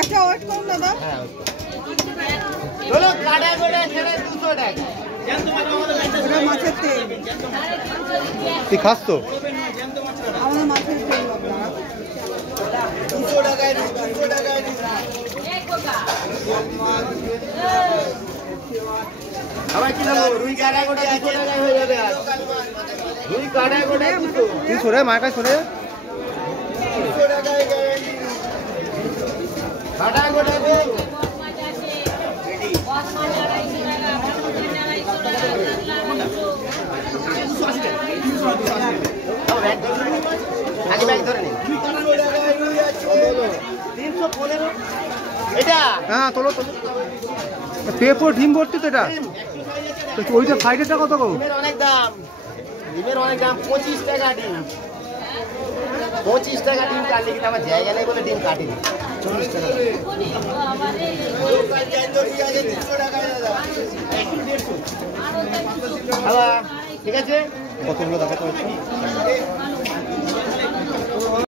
একটা ওয়েট করুন দাদা। হ্যাঁ চলো কাটা করে ছেড়ে 200 টাকা। এটা মাছের তেল। তুই খাস তো? আমাদের মাছের তেল বাবা। 200 টাকায় 200 টাকায় আবার কি নেবো? রুই কাটা করে 200 টাকায় হয়ে যাবে। আর রুই কাটা করে 200 তুই সরে মায়ের কাছে সরে। 200 টাকায় গ্যারান্টি। কাটা করে 200 আগে ব্যাগ ধরে নে। 300 টাকায় রুই আছে 315 এটা। হ্যাঁ তোলো তোলো। পেঁপো ডিম ভর্তি তো এটা। তো ওইটা সাইডেরটা কত গো? ডিমের অনেক দাম। ডিমের অনেক দাম 25 টাকা ডিম। 25 টাকা ডিম কাটলে কিন্তু আমার জায়গা নেই বলে ডিম কাটি 40 টাকা। ঠিক আছে কতগুলো দেখা তো